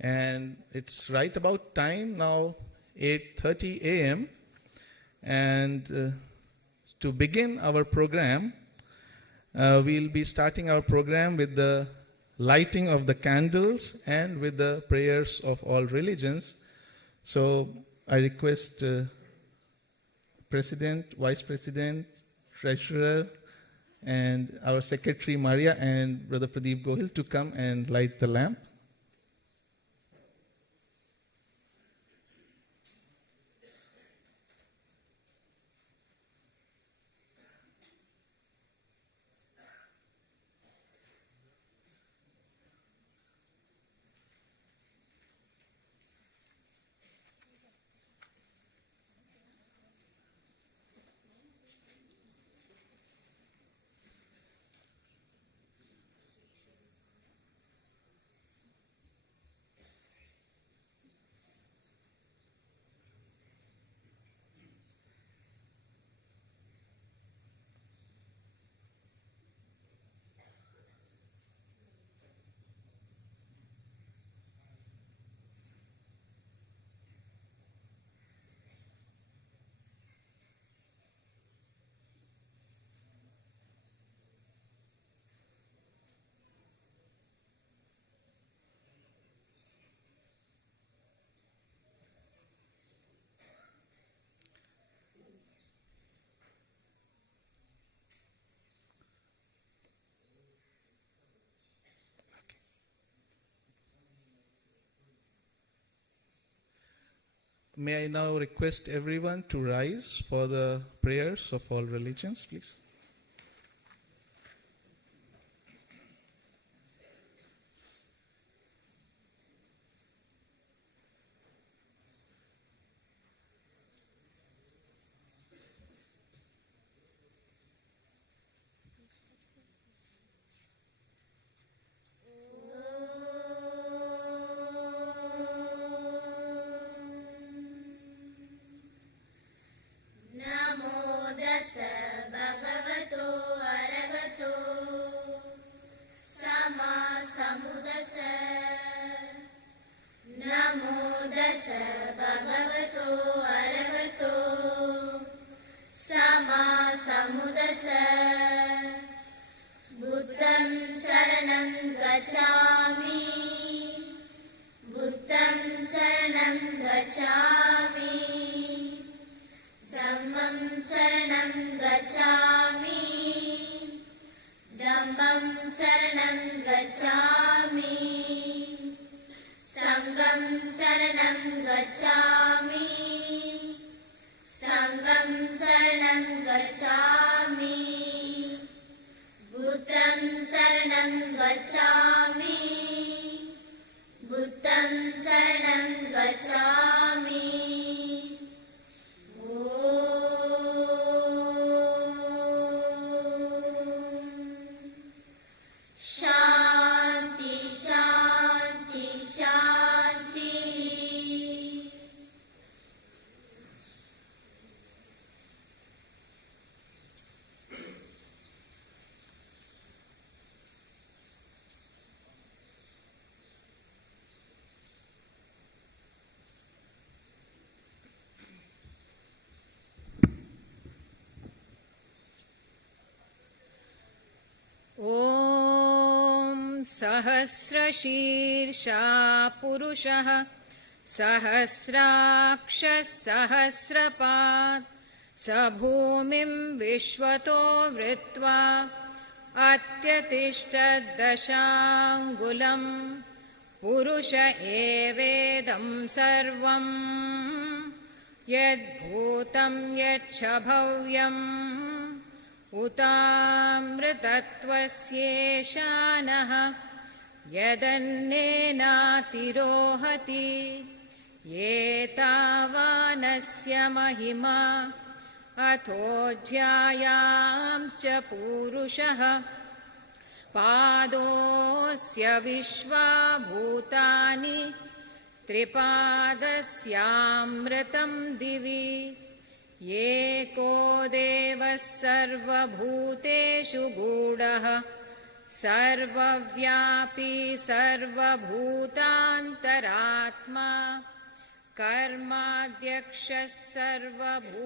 And it's right about time now, 8:30 a.m. And to begin our program, we'll be starting our program with the lighting of the candles and with the prayers of all religions. So I request President, Vice President, Treasurer, and our Secretary Maria and Brother Pradeep Gohil to come and light the lamp. May I now request everyone to rise for the prayers of all religions, please. सहस्रशीर्षा पुरुषः सहस्राक्षः सहस्रपात् स भूमिं विश्वतो वृत्वा अत्यतिष्ठद्दशाङ्गुलम् पुरुष एवेदं सर्वं यद्भूतं यच्च भव्यम् उतामृतत्वस्येशानः यदन्नेनातिरोहति एतावानस्य महिमा अथोऽध्यायांश्च पूरुषः पादोऽस्य विश्वाभूतानि त्रिपादस्यामृतं दिवि एको देवः सर्वभूतेषु गूढः सर्वव्यापी सर्वभूतान्तरात्मा कर्माध्यक्षः सर्वभूताधिवासः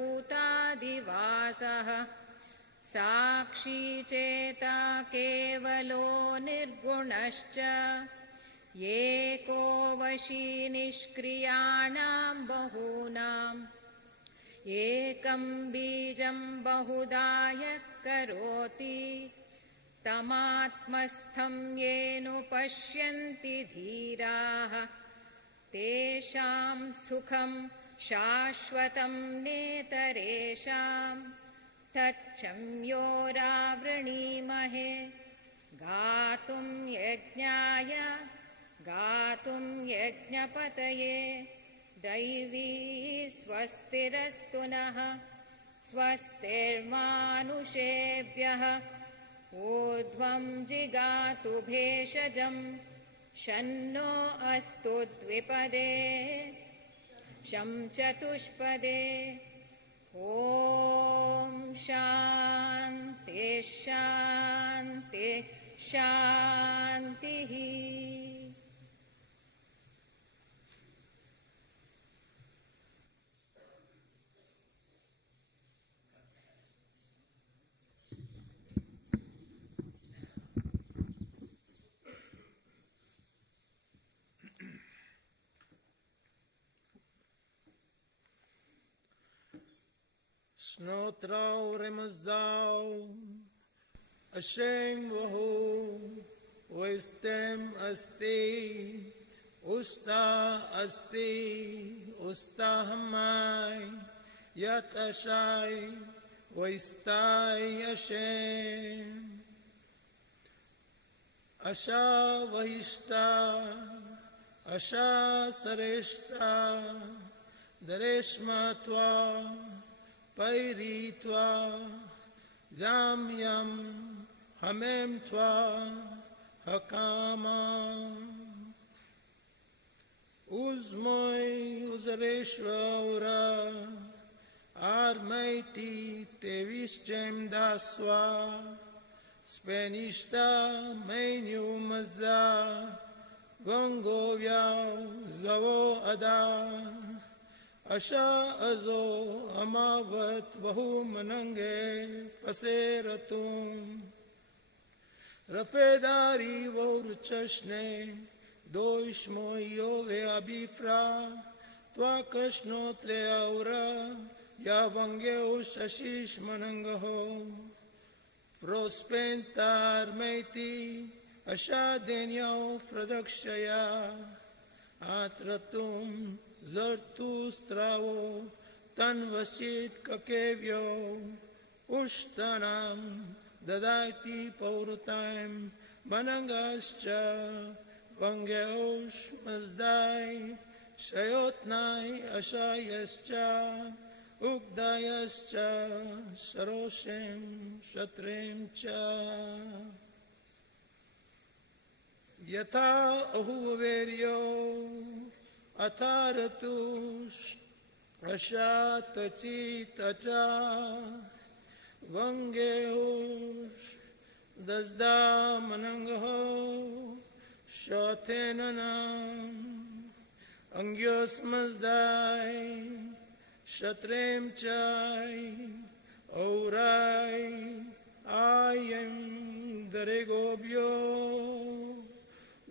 साक्षी चेता केवलो निर्गुणश्च एको वशी निष्क्रियाणां बहूनाम् एकं बीजं बहुधा यः करोति तमात्मस्थं येनुपश्यन्ति धीराः तेषां सुखं शाश्वतं नेतरेषाम् तच्छम्योरावृणीमहे गातुं यज्ञाय गातुं यज्ञपतये दैवी स्वस्तिरस्तु नः स्वस्तिर्मानुषेभ्यः ऊर्ध्वं जिगातु भेषजं शन्नो अस्तु द्विपदे शं चतुष्पदे ॐ शान्ति शान्ति शान्तिः. Snotrau remsdau, Hashem vahu, Oistem asti, Usta asti, Usta hamai, Yat ashai, Oistai Hashem. Asha vahishta, Asha sareshta, Dareshmatva, Pairitva, Jamyam, Hamem Tva, Hakama, Uzmoy, Uzareshvara, Armaiti, Tevischem Daswa, Spenishta, Menu Mazda, Vangovyao, Zavo Ada, Asha azo amavat vahu manange faseratum Rafedari vorchashne doishmo yove abifra Tva kashnotre aura yavangeo shashish manangaho Frospentar meiti asha denyao fradakshaya Atratum Zartustravo Tanvashit Kakevyo Ushtanam Dadaiti Paurutaim Banangascha Vangeosh Mazdai Shayotnai Ashayascha Ugdayascha Saroshem Shatrem Cha Yata Ahuveryo Atharatush Ashatachitacha Vangehush Dasda Manangaho Shatenanam Angyos Mazdai Shatrem Chai Aurai Ayam Daregobyo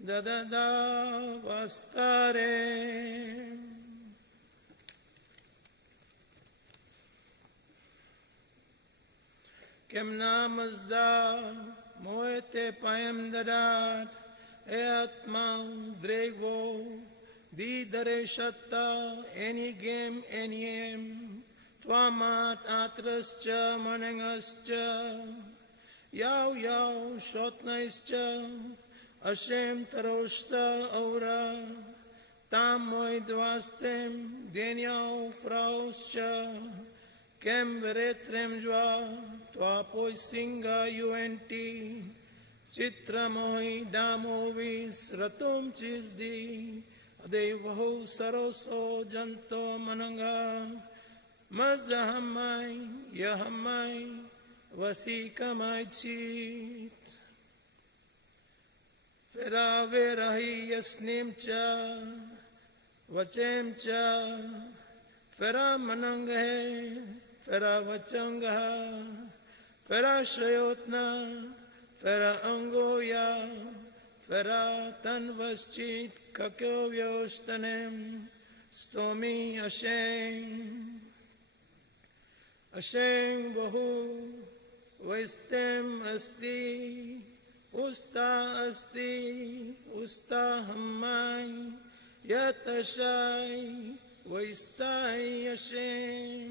Dadada Vastare Kemna Mazda Moete Payam Dadat Eatma Drego Didare Shatta Any game Anyem Twamat Atrascha Manangascha Yau Yau Shotnaischa Hashem taroshta aura, tam moi dvastem, denyau frauscha, kem veretrem jva, tva poi singa uenti, chitra moi damovis ratum chizdi, adevaho saroso janto mananga, mazdahamai, yahamai, vasikamai chit. Fera verahi yasnim cha vachem cha Fera mananghe Fera vachangha Fera shayotna Fera angoya Fera tanvaschit kakyo vyostanem Stomi Hashem Hashem Bahu Vaistem Asti Usta Asti Usta Hammai Yatashai Vaistai Hashem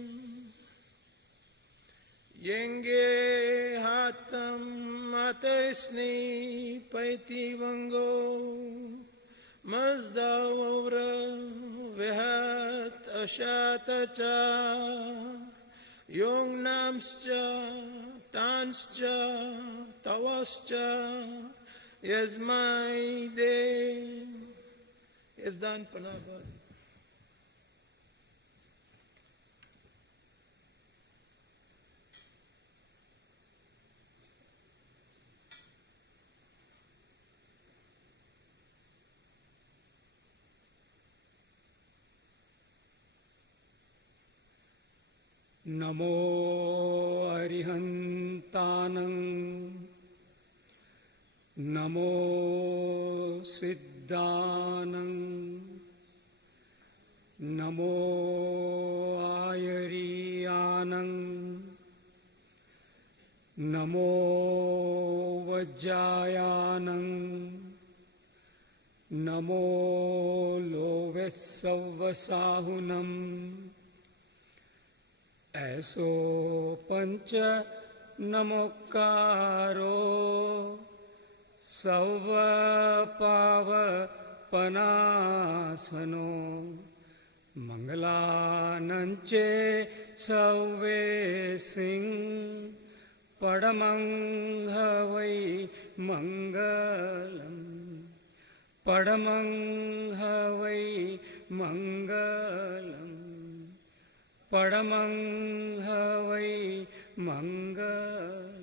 Yenge Hatam Matesni Paiti Vango Mazda Ovra Vihat Ashatacha Yong Namscha Tanscha Tawascha Yasmai De Yazdan Panabad Namo Arihantanang Namo Siddhanang Namo Ayariyanang Namo Vajjayanang Namo Lovesavasahunam ऐसो पंच नमोकारो सव पाव पनासनो मंगलानंचे सवे सिंह पडमंग वै मंगलम पडमंग वै मंगलम Padamang Havai Mangalam.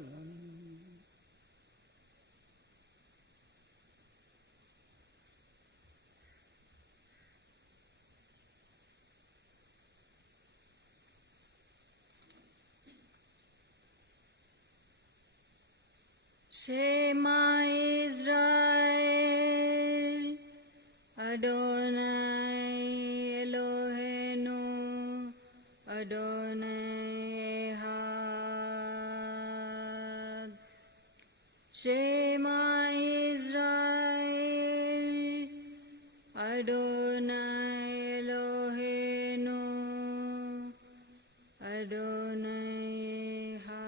Shema Israel Adonai Eloheinu Adonai Echad. Shema Israel Adonai Eloheinu Adonai Echad.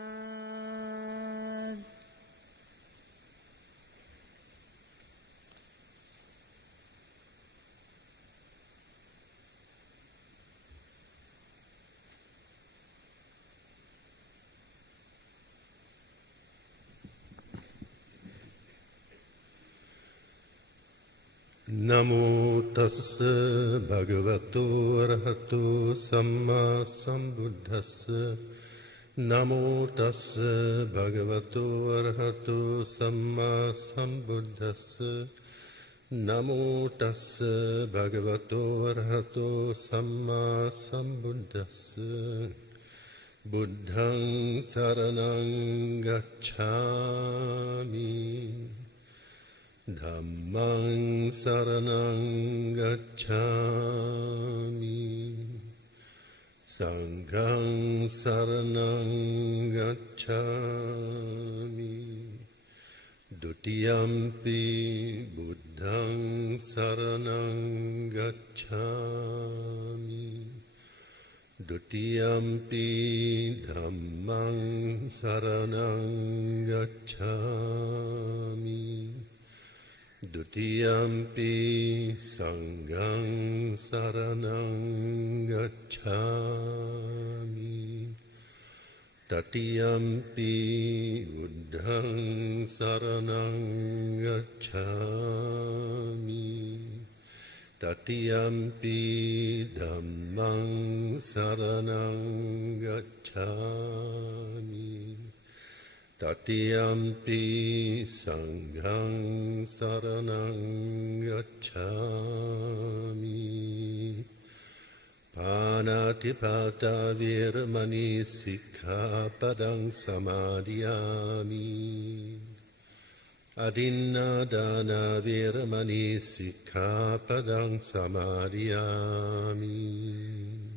Namo tassa bhagavato arahato samma sambuddhassa. Namo tassa bhagavato arahato samma sambuddhassa. Namo tassa bhagavato arahato samma sambuddhassa. Buddhang saranang gacchami. Dhammang saranang gacchami. Sanghang saranang gacchami. Dutiyampi buddhang saranang gacchami. Dutiyampi dhammang saranang gacchami. Dutiyampi sanghang saranang gacchami. Tatiyampi buddhang saranang gacchami. Tatiyampi dhammang saranang gacchami. Tatiyampi Sanghang Saranang Gacchami Panatipata Viramani Sikkhapadang Samadhiyami Adinnadana Viramani Sikkhapadang Samadhiyami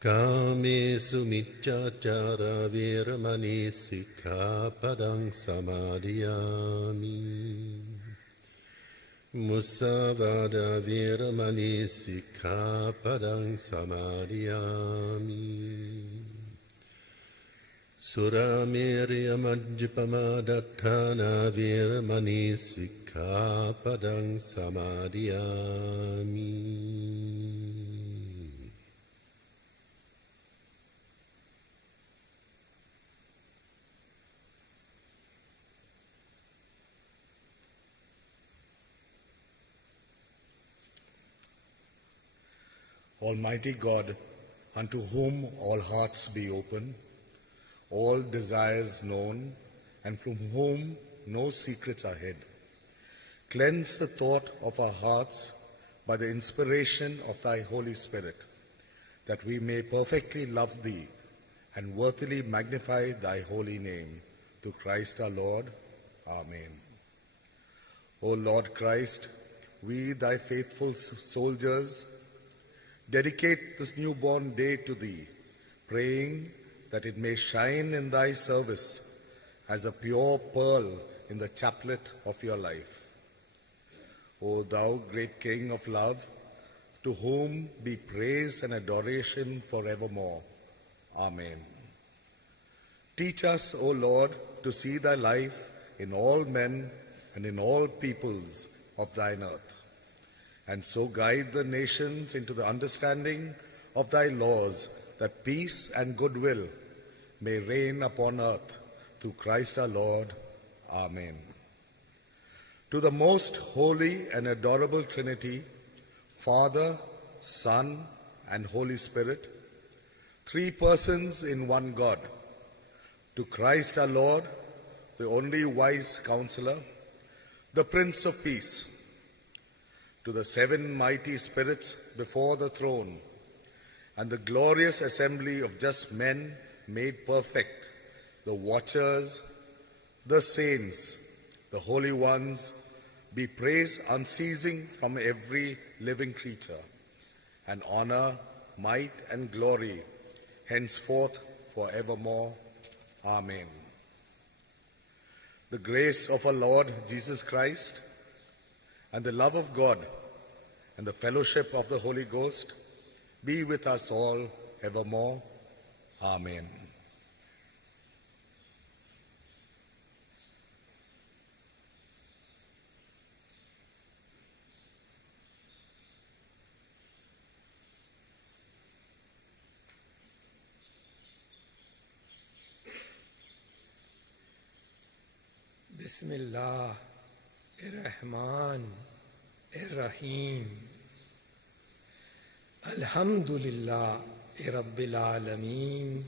Kamesu Miccachara Viramani Sikkhapadang Samadhiyami Musavada Viramani Sikkhapadang Samadhiyami Suramirya Majjapamadattana Viramani Sikkhapadang Samadhiyami Almighty God, unto whom all hearts be open, all desires known, and from whom no secrets are hid, cleanse the thought of our hearts by the inspiration of thy Holy Spirit, that we may perfectly love thee and worthily magnify thy holy name, through Christ our Lord. Amen. O Lord Christ, we, thy faithful soldiers, dedicate this newborn day to thee, praying that it may shine in thy service as a pure pearl in the chaplet of your life. O thou great King of love, to whom be praise and adoration forevermore. Amen. Teach us, O Lord, to see thy life in all men and in all peoples of thine earth, and so guide the nations into the understanding of thy laws, that peace and goodwill may reign upon earth, through Christ our Lord. Amen. To the most holy and adorable Trinity, Father, Son, and Holy Spirit, three persons in one God, to Christ our Lord, the only wise Counselor, the Prince of Peace, to the seven mighty spirits before the throne, and the glorious assembly of just men made perfect, the watchers, the saints, the holy ones, be praise unceasing from every living creature, and honor, might, and glory, henceforth forevermore. Amen. The grace of our Lord Jesus Christ, and the love of God, and the fellowship of the Holy Ghost be with us all evermore. Amen. Bismillah ar-Rahman ar-Rahim. Alhamdulillah Rabbil Alameen.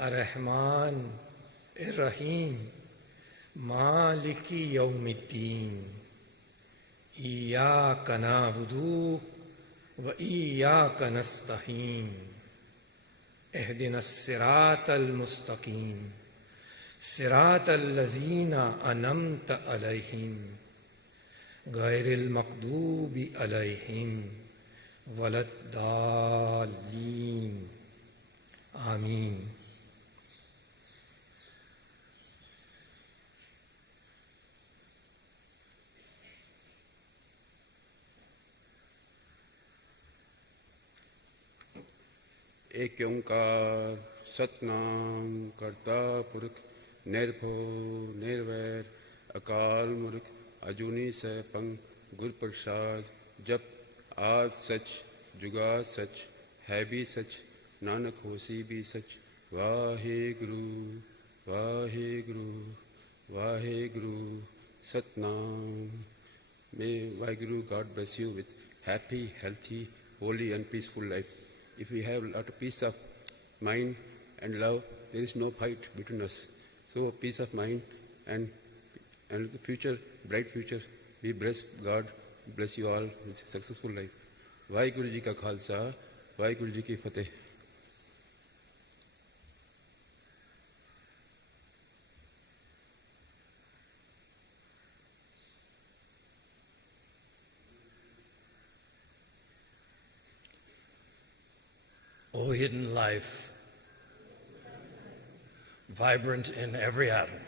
Ar-Rahman ar-Rahim. Maliki Yawmiddin. Iyyaka na'budu wa iyyaka nasta'in. Ihdina as-sirata al-mustaqim. صراط الذين أنعمت عليهم غير المغضوب عليهم ولا الضالين آمين. एक ओंकार सतनाम करता पुरख निर्भो निर्वैर अकाल मूर्ख अजूनी सैपंग गुर प्रसाद जप आज सच जुगा सच है भी सच नानक होसी भी सच Wahe Guru Wahe Guru Wahe Guru Satnam. May Vaheguru God bless you with happy, healthy, holy and peaceful life. If we have a lot of peace of mind and love, there is no fight between us. So peace of mind and the future, bright future. We bless God, bless you all with a successful life. Vaheguru Ji ka Khalsa, Vaheguru Ji ki Fateh. O hidden life, vibrant in every atom.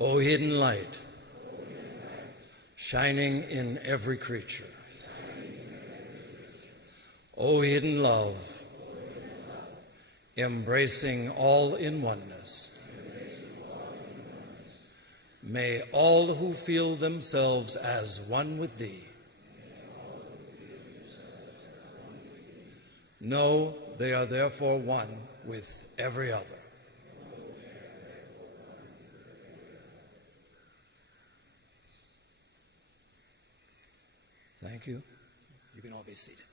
O hidden light, shining in every creature. O hidden love, embracing all in oneness. May all who feel themselves as one with thee know they are therefore one with every other. Thank you. You can all be seated.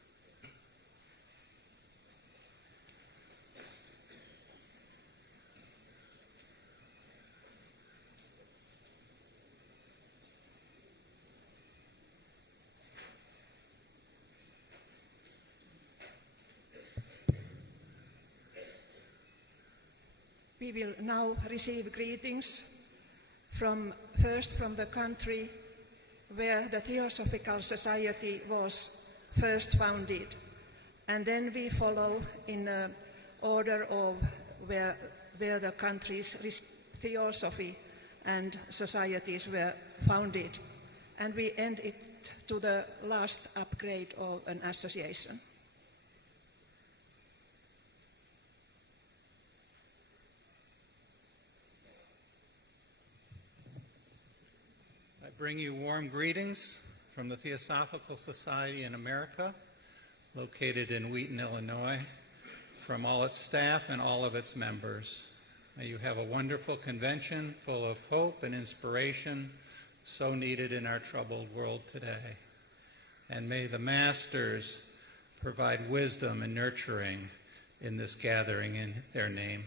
We will now receive greetings first from the country where the Theosophical Society was first founded, and then we follow in order of where the country's theosophy and societies were founded, and we end it to the last upgrade of an association. Bring you warm greetings from the Theosophical Society in America, located in Wheaton, Illinois, from all its staff and all of its members. May you have a wonderful convention full of hope and inspiration, so needed in our troubled world today. And may the Masters provide wisdom and nurturing in this gathering in their name.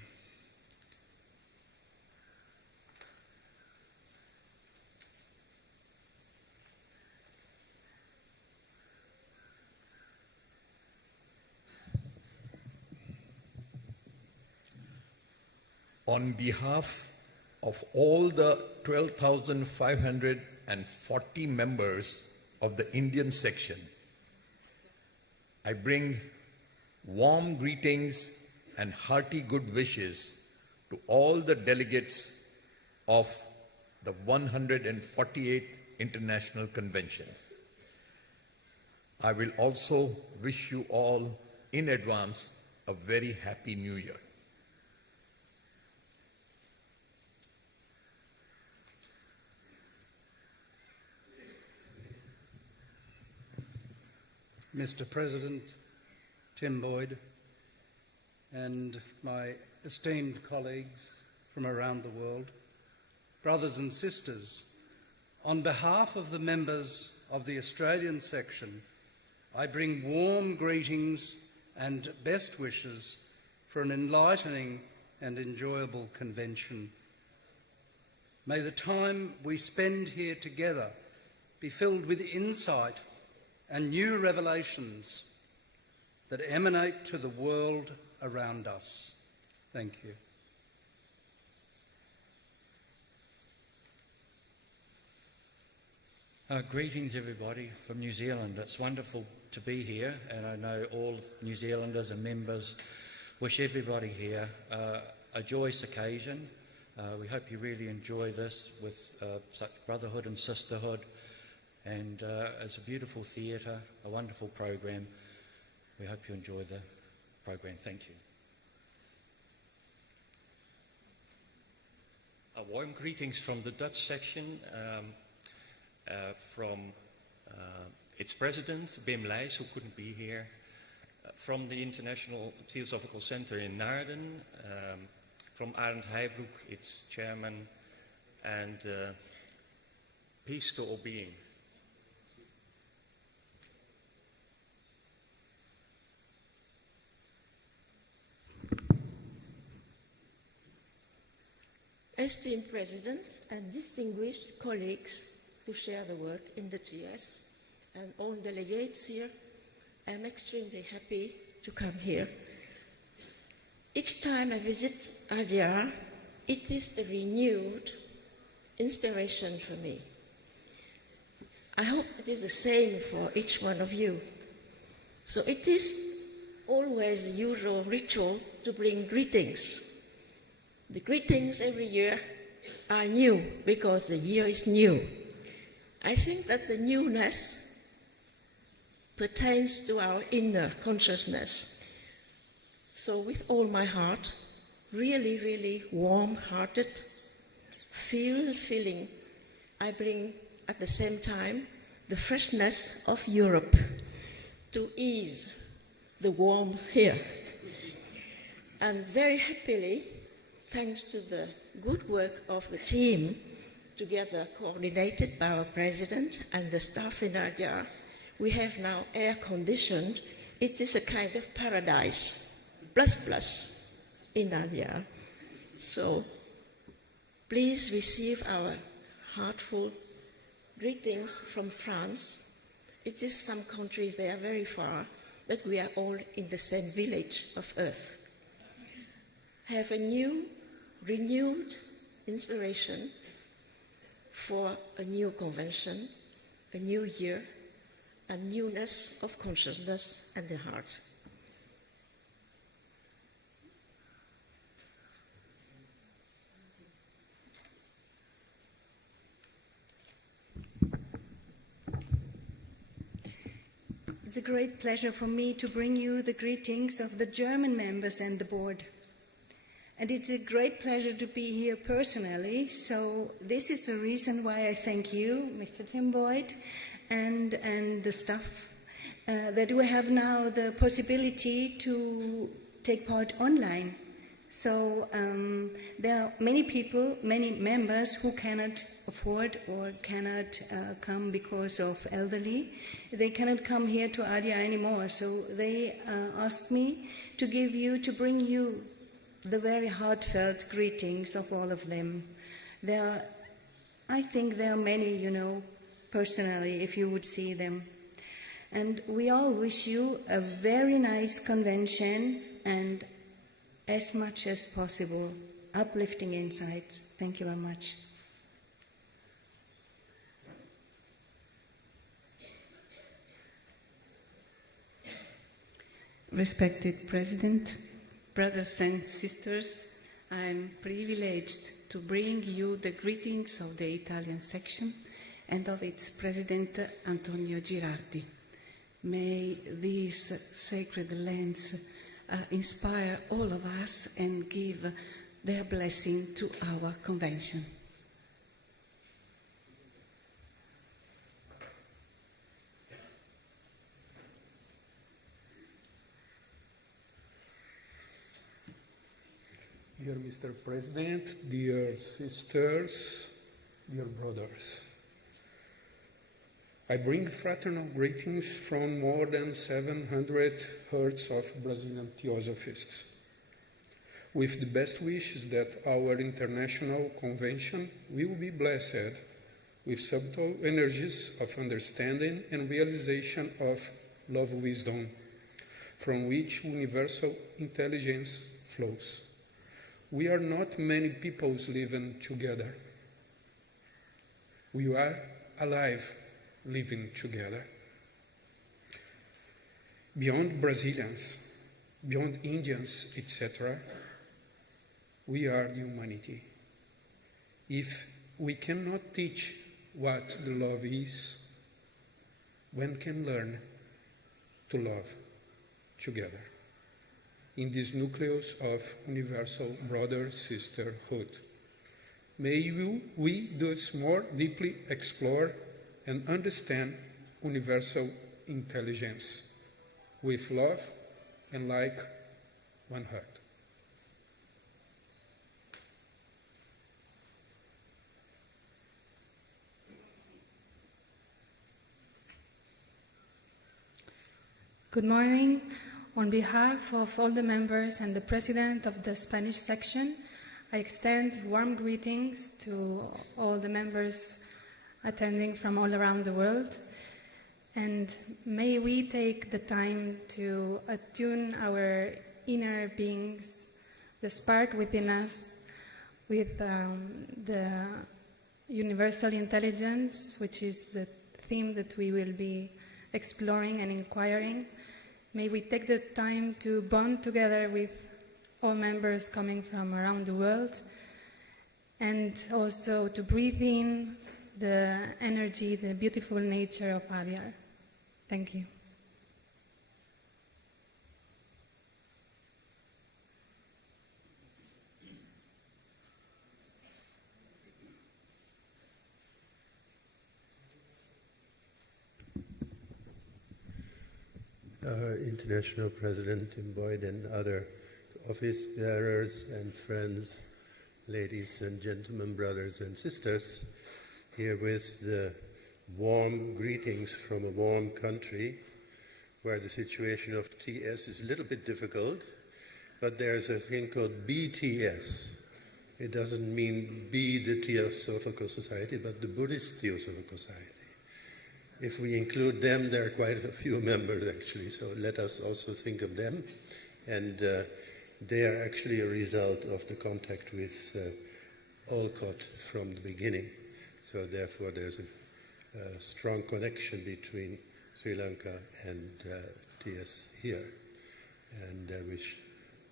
On behalf of all the 12,540 members of the Indian section, I bring warm greetings and hearty good wishes to all the delegates of the 148th International Convention. I will also wish you all in advance a very happy New Year. Mr. President Tim Boyd, and my esteemed colleagues from around the world, brothers and sisters, on behalf of the members of the Australian section, I bring warm greetings and best wishes for an enlightening and enjoyable convention. May the time we spend here together be filled with insight and new revelations that emanate to the world around us. Thank you. Greetings everybody from New Zealand. It's wonderful to be here, and I know all New Zealanders and members wish everybody here a joyous occasion. We hope you really enjoy this with such brotherhood and sisterhood. And it's a beautiful theatre, a wonderful program. We hope you enjoy the program. Thank you. Warm greetings from the Dutch section, from its president, Wim Leijs, who couldn't be here, from the International Theosophical Center in Naarden, from Arend Heijbroek, its chairman, and peace to all beings. esteemed President and distinguished colleagues to share the work in the GS, and all delegates here, I'm extremely happy to come here. Each time I visit ADR, it is a renewed inspiration for me. I hope it is the same for each one of you. So it is always the usual ritual to bring greetings. The greetings every year are new because the year is new. I think that the newness pertains to our inner consciousness. So with all my heart, really, really warm-hearted, feeling, I bring at the same time the freshness of Europe to ease the warmth here. And very happily, thanks to the good work of the team, together coordinated by our president and the staff in ADR, we have now air-conditioned. It is a kind of paradise, plus in ADR. So please receive our heartfelt greetings from France. It is some countries, they are very far, but we are all in the same village of Earth. Have a new, renewed inspiration for a new convention, a new year, a newness of consciousness and the heart. It's a great pleasure for me to bring you the greetings of the German members and the board. And it's a great pleasure to be here personally, so this is the reason why I thank you, Mr. Tim Boyd, and the staff, that we have now the possibility to take part online. So there are many people, many members who cannot afford or cannot come because of elderly. They cannot come here to ADR anymore, so they asked me to bring you the very heartfelt greetings of all of them. I think there are many, personally, if you would see them. And we all wish you a very nice convention and as much as possible, uplifting insights. Thank you very much. Respected President, brothers and sisters, I am privileged to bring you the greetings of the Italian section and of its President Antonio Girardi. May these sacred lands inspire all of us and give their blessing to our convention. Dear Mr. President, dear sisters, dear brothers, I bring fraternal greetings from more than 700 herds of Brazilian Theosophists, with the best wishes that our international convention will be blessed with subtle energies of understanding and realization of love wisdom, from which universal intelligence flows. We are not many peoples living together. We are alive living together. Beyond Brazilians, beyond Indians, etc., we are humanity. If we cannot teach what the love is, one can learn to love together in this nucleus of universal brother-sisterhood. May we thus more deeply explore and understand universal intelligence with love and like one heart. Good morning. On behalf of all the members and the president of the Spanish section, I extend warm greetings to all the members attending from all around the world. And may we take the time to attune our inner beings, the spark within us, with the universal intelligence, which is the theme that we will be exploring and inquiring. May we take the time to bond together with all members coming from around the world, and also to breathe in the energy, the beautiful nature of Adyar. Thank you. Our International President Tim Boyd and other office bearers and friends, ladies and gentlemen, brothers and sisters, here with the warm greetings from a warm country where the situation of TS is a little bit difficult, but there's a thing called BTS. It doesn't mean be the Theosophical Society, but the Buddhist Theosophical Society. If we include them, there are quite a few members actually, so let us also think of them. And they are actually a result of the contact with Olcott from the beginning. So therefore there's a strong connection between Sri Lanka and TS here. And I wish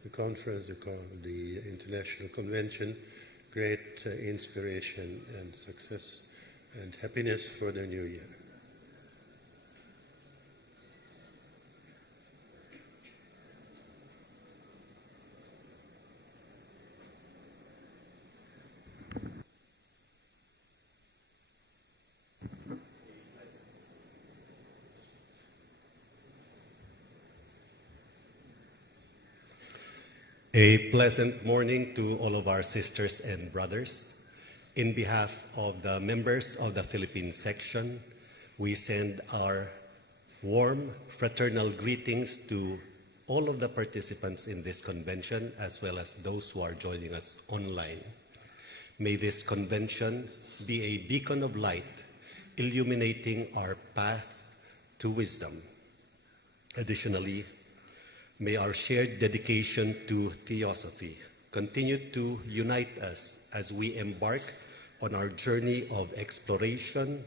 the conference, the International Convention, great inspiration and success and happiness for the new year. A pleasant morning to all of our sisters and brothers. In behalf of the members of the Philippine section, we send our warm fraternal greetings to all of the participants in this convention, as well as those who are joining us online. May this convention be a beacon of light, illuminating our path to wisdom. Additionally, may our shared dedication to Theosophy continue to unite us as we embark on our journey of exploration,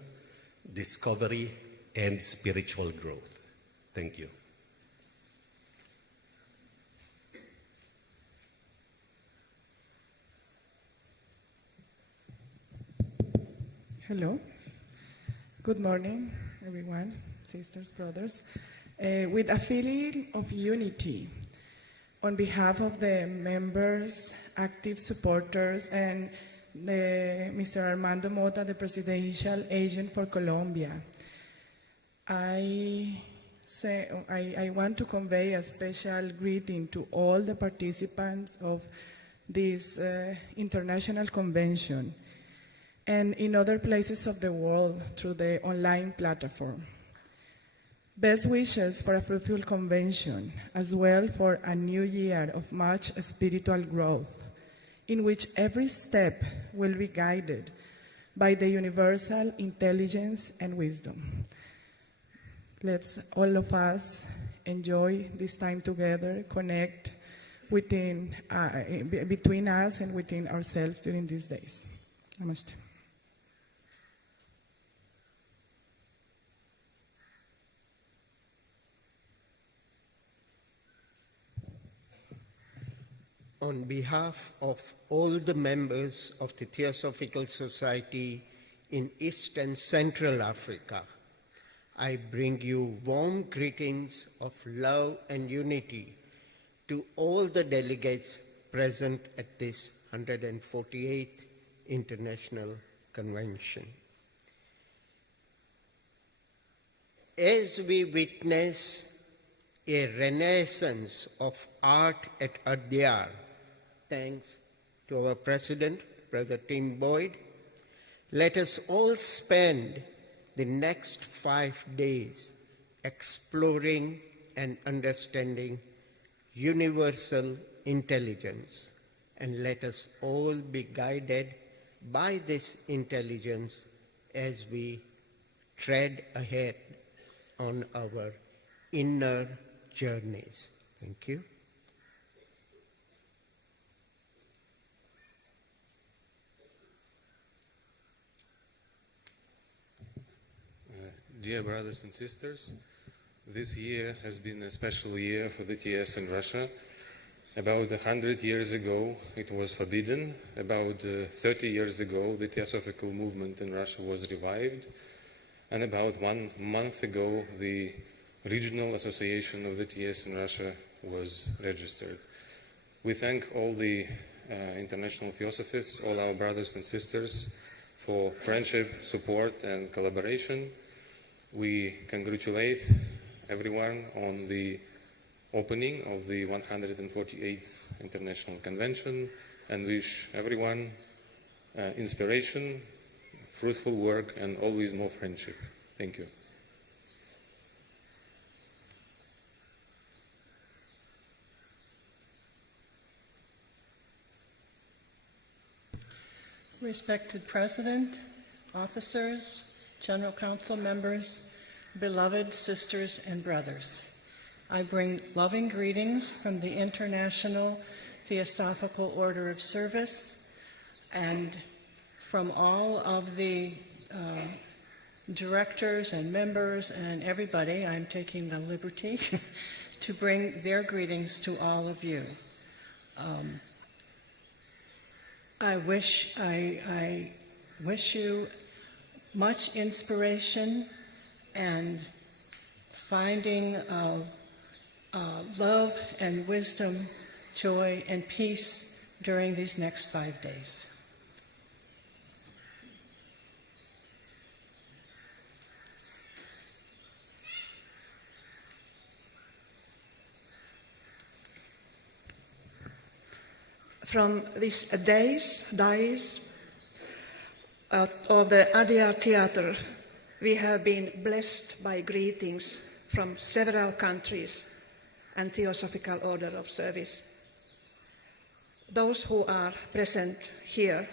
discovery, and spiritual growth. Thank you. Hello. Good morning, everyone, sisters, brothers. With a feeling of unity, on behalf of the members, active supporters, and Mr. Armando Mota, the presidential agent for Colombia, I want to convey a special greeting to all the participants of this international convention and in other places of the world through the online platform. Best wishes for a fruitful convention, as well for a new year of much spiritual growth, in which every step will be guided by the universal intelligence and wisdom. Let's all of us enjoy this time together, connect between us and within ourselves during these days. Namaste. On behalf of all the members of the Theosophical Society in East and Central Africa, I bring you warm greetings of love and unity to all the delegates present at this 148th International Convention. As we witness a renaissance of art at Adyar, thanks to our President, Brother Tim Boyd, let us all spend the next 5 days exploring and understanding universal intelligence and let us all be guided by this intelligence as we tread ahead on our inner journeys. Thank you. Dear brothers and sisters, this year has been a special year for the TS in Russia. About 100 years ago, it was forbidden. About 30 years ago, the Theosophical movement in Russia was revived. And about 1 month ago, the Regional Association of the TS in Russia was registered. We thank all the international Theosophists, all our brothers and sisters, for friendship, support, and collaboration. We congratulate everyone on the opening of the 148th International Convention and wish everyone inspiration, fruitful work, and always more friendship. Thank you. Respected President, officers, General Council members, beloved sisters and brothers, I bring loving greetings from the International Theosophical Order of Service and from all of the directors and members and everybody. I'm taking the liberty to bring their greetings to all of you. I wish you much inspiration and finding of love and wisdom, joy and peace during these next 5 days. From these days of the Adyar Theatre, we have been blessed by greetings from several countries and Theosophical Order of Service. Those who are present here,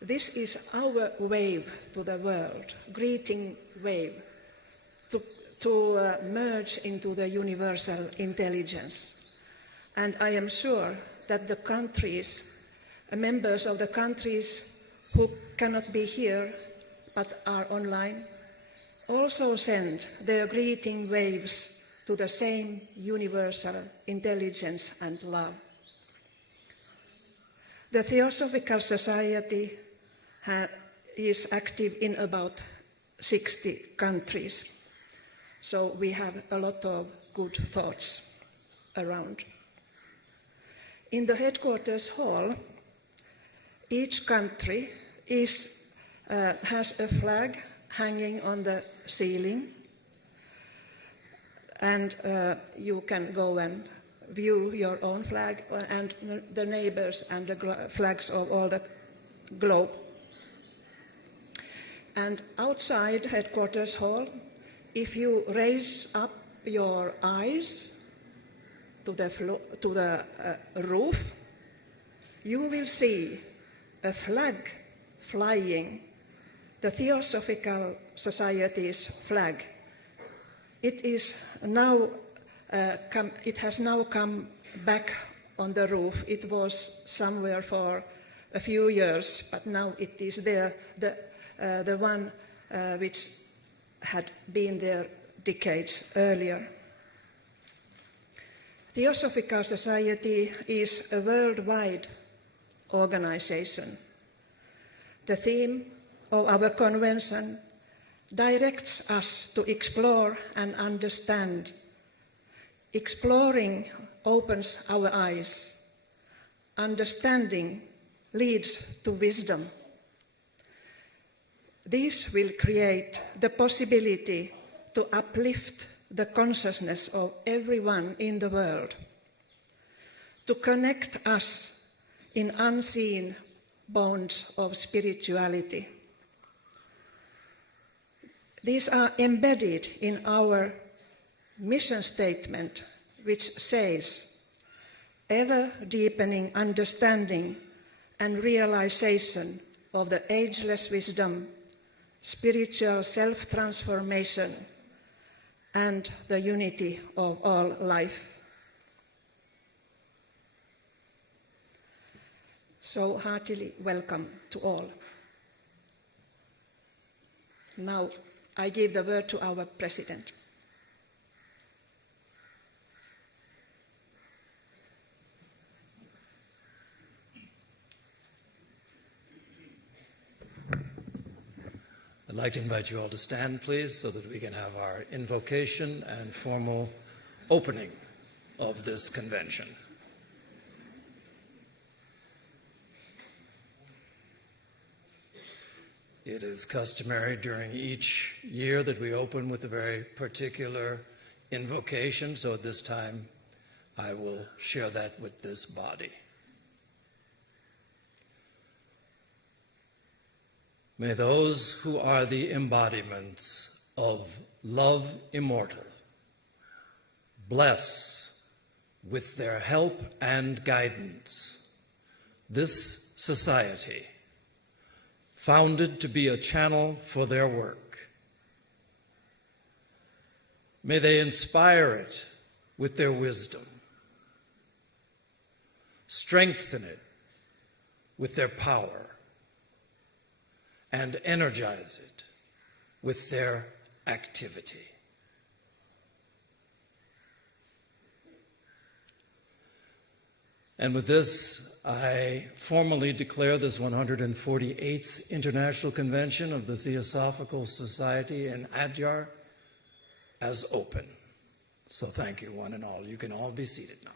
this is our wave to the world, greeting wave, to merge into the universal intelligence. And I am sure that the countries, members of the countries who cannot be here but are online, also send their greeting waves to the same universal intelligence and love. The Theosophical Society is active in about 60 countries, so we have a lot of good thoughts around. In the headquarters hall, each country has a flag hanging on the ceiling, and you can go and view your own flag and the neighbors and the flags of all the globe. And outside headquarters hall, if you raise up your eyes to the roof, you will see a flag flying, the Theosophical Society's flag. It has now come back on the roof. It was somewhere for a few years, but now it is there, the one which had been there decades earlier. Theosophical Society is a worldwide organization. The theme of our convention directs us to explore and understand. Exploring opens our eyes. Understanding leads to wisdom. This will create the possibility to uplift the consciousness of everyone in the world, to connect us in unseen bonds of spirituality. These are embedded in our mission statement, which says, ever-deepening understanding and realization of the ageless wisdom, spiritual self-transformation, and the unity of all life. So heartily welcome to all. Now I give the word to our President. I'd like to invite you all to stand, please, so that we can have our invocation and formal opening of this convention. It is customary during each year that we open with a very particular invocation, so at this time I will share that with this body. May those who are the embodiments of love immortal bless with their help and guidance this society, founded to be a channel for their work. May they inspire it with their wisdom, strengthen it with their power, and energize it with their activity. And with this, I formally declare this 148th International Convention of the Theosophical Society in Adyar as open. So thank you, one and all. You can all be seated now.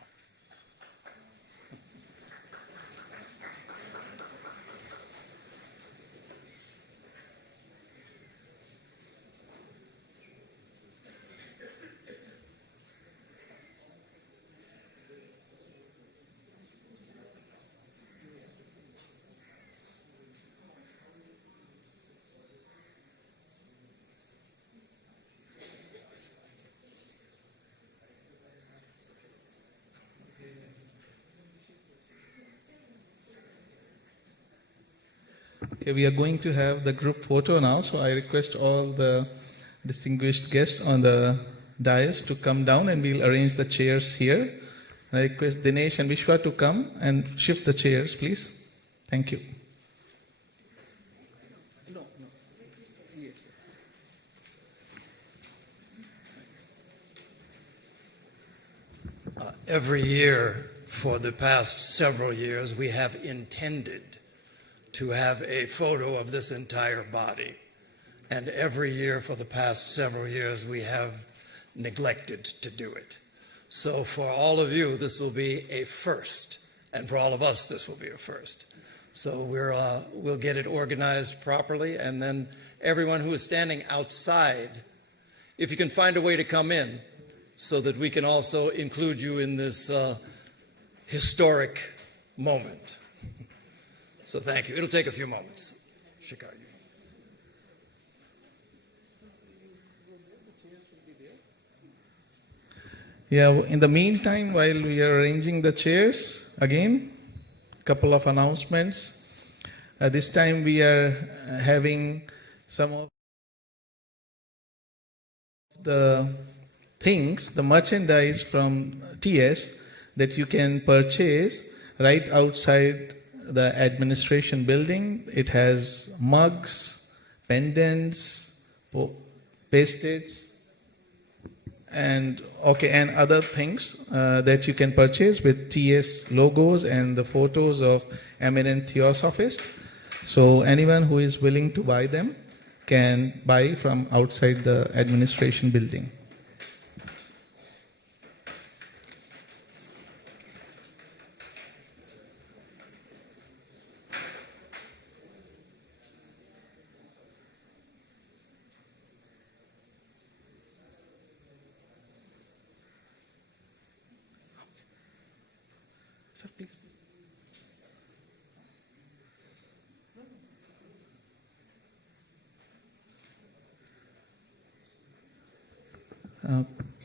Okay, we are going to have the group photo now, so I request all the distinguished guests on the dais to come down and we'll arrange the chairs here. I request Dinesh and Vishwa to come and shift the chairs, please. Thank you. Every year for the past several years, we have intended to have a photo of this entire body. And every year for the past several years, we have neglected to do it. So for all of you, this will be a first. And for all of us, this will be a first. So we'll get it organized properly. And then everyone who is standing outside, if you can find a way to come in so that we can also include you in this historic moment. So thank you. It'll take a few moments. Shikar. Yeah, in the meantime, while we are arranging the chairs, again, a couple of announcements. This time we are having some of the things, the merchandise from TS that you can purchase right outside the administration building. It has mugs, pendants, postage, and other things that you can purchase with TS logos and the photos of eminent theosophists. So anyone who is willing to buy them can buy from outside the administration building. Sir, please.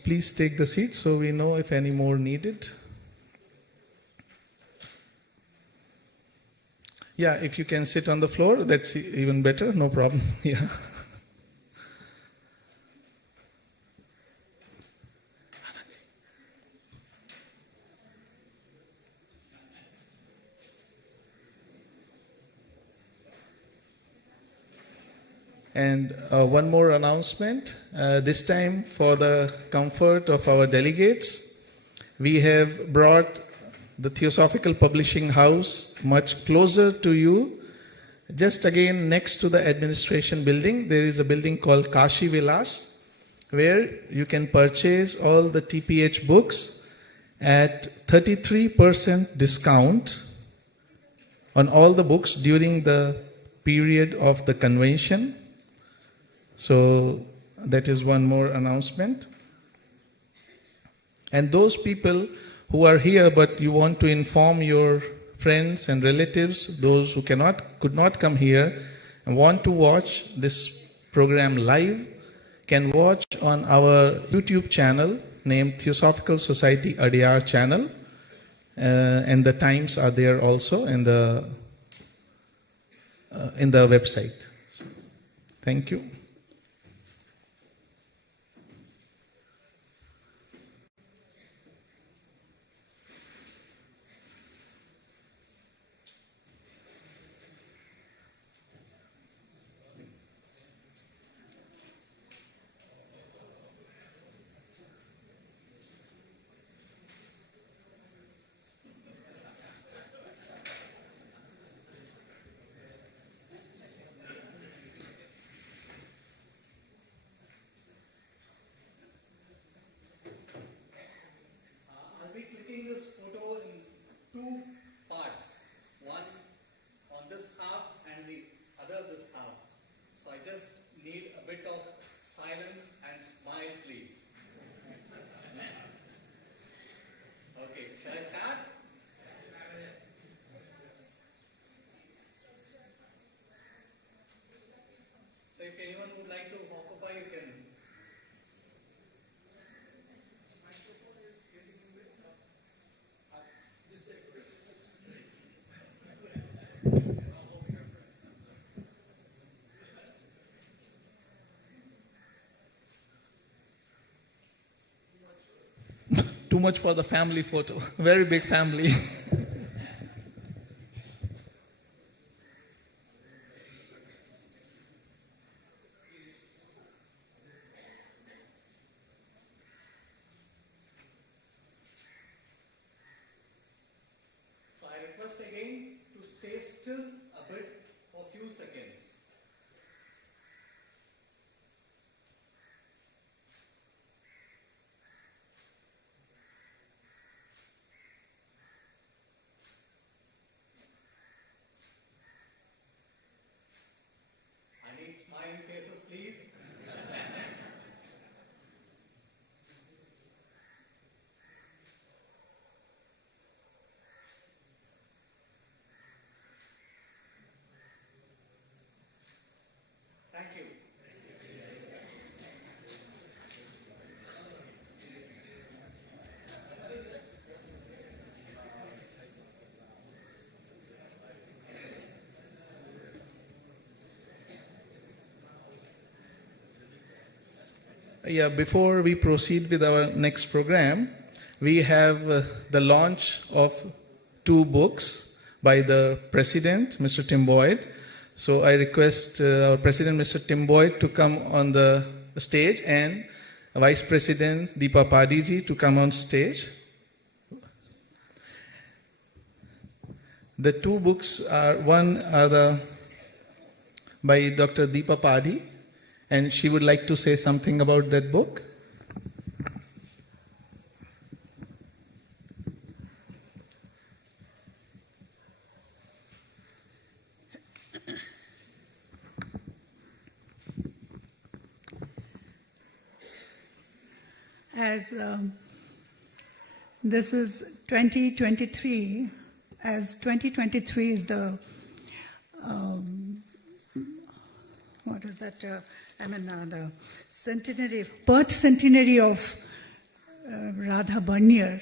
Please take the seat so we know if any more needed. Yeah, if you can sit on the floor, that's even better, no problem. Yeah. And one more announcement, this time for the comfort of our delegates, we have brought the Theosophical Publishing House much closer to you. Just again next to the administration building, there is a building called Kashi Vilas, where you can purchase all the TPH books at 33% discount on all the books during the period of the convention. So that is one more announcement. And those people who are here but you want to inform your friends and relatives, those who could not come here and want to watch this program live, can watch on our YouTube channel named Theosophical Society Adyar channel. And the times are there also in the website. Thank you. Too much for the family photo. Very big family. So I request again to stay still a bit for a few seconds. I need smiling faces, please. Thank you. Yeah, before we proceed with our next program, we have the launch of 2 books by the President, Mr. Tim Boyd. So I request our President, Mr. Tim Boyd, to come on the stage, and Vice President Deepa Padiji to come on stage. The 2 books are, one are by Dr. Deepa Padi, and she would like to say something about that book. As this is 2023, as 2023 is the what is that? The centenary, birth centenary of Radha Baniar,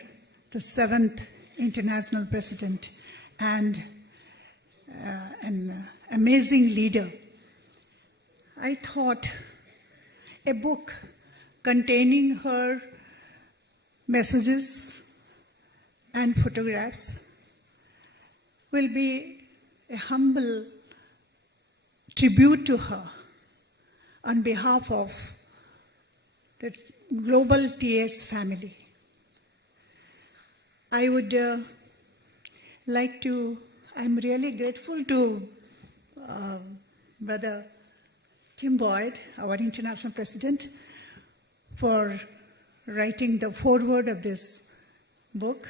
the 7th international president, and an amazing leader. I thought a book containing her messages and photographs will be a humble tribute to her on behalf of the global TS family. I would I'm really grateful to Brother Tim Boyd, our international president, for writing the foreword of this book.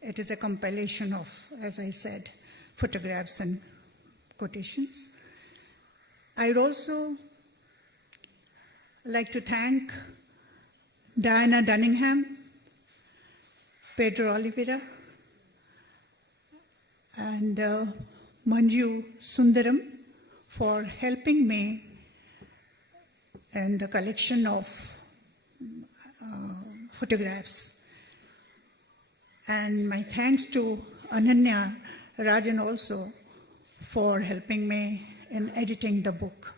It is a compilation of, as I said, photographs and quotations. I would also like to thank Diana Dunningham, Pedro Oliveira, and Manju Sundaram for helping me in the collection of photographs. And my thanks to Ananya Rajan also for helping me in editing the book.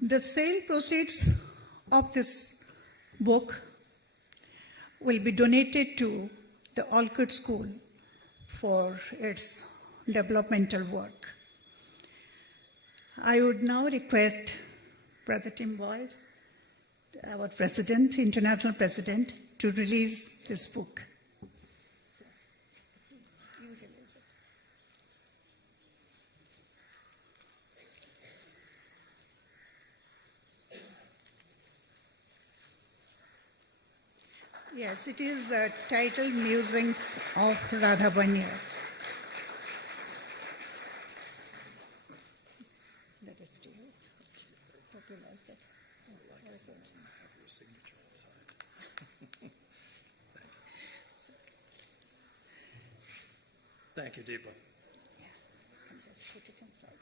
The sale proceeds of this book will be donated to the Olcott School for its developmental work. I would now request Brother Tim Boyd, our president, international president, to release this book. Yes, it is titled Musings of Radha Baniya. That is to you. Hope you like that. What is it? Your signature inside. Thank you, Deepa. Yeah, I can just put it inside.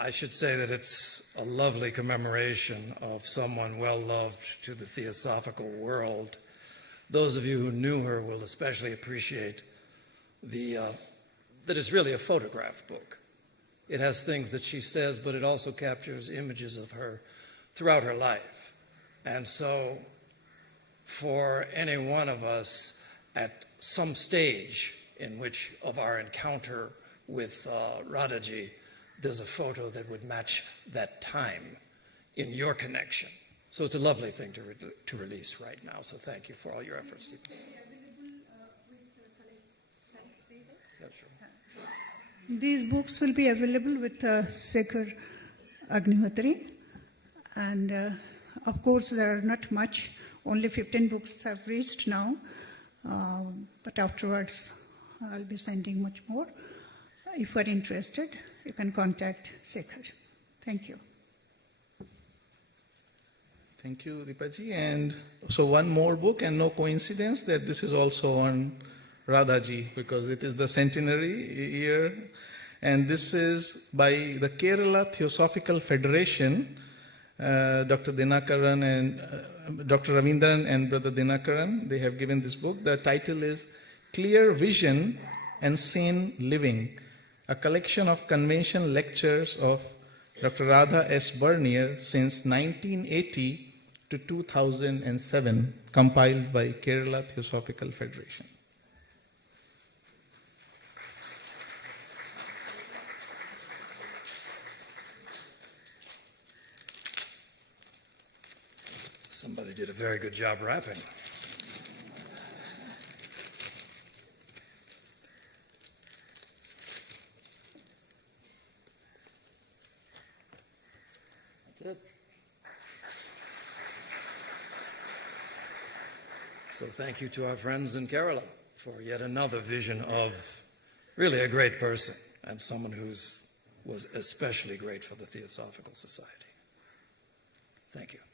I should say that it's a lovely commemoration of someone well loved to the theosophical world. Those of you who knew her will especially appreciate that it's really a photograph book. It has things that she says, but it also captures images of her throughout her life. And so for any one of us at some stage of our encounter with Radhaji, there's a photo that would match that time in your connection. So it's a lovely thing to release right now. So thank you for all your efforts. Yeah, sure. These books will be available with Sekhar Agnihotri. And of course, there are not much. Only 15 books have reached now. But afterwards, I'll be sending much more. If you are interested, you can contact Sekhar. Thank you. Thank you, Deepaji. And so one more book, and no coincidence that this is also on Radhaji, because it is the centenary year. And this is by the Kerala Theosophical Federation, Dr. Dinakaran and Dr. Ravindran and Brother Dinakaran. They have given this book. The title is Clear Vision and Sane Living, a collection of convention lectures of Dr. Radha S. Bernier since 1980 to 2007, compiled by Kerala Theosophical Federation. Somebody did a very good job wrapping. That's it. So thank you to our friends in Kerala for yet another vision of really a great person and someone who was especially great for the Theosophical Society. Thank you.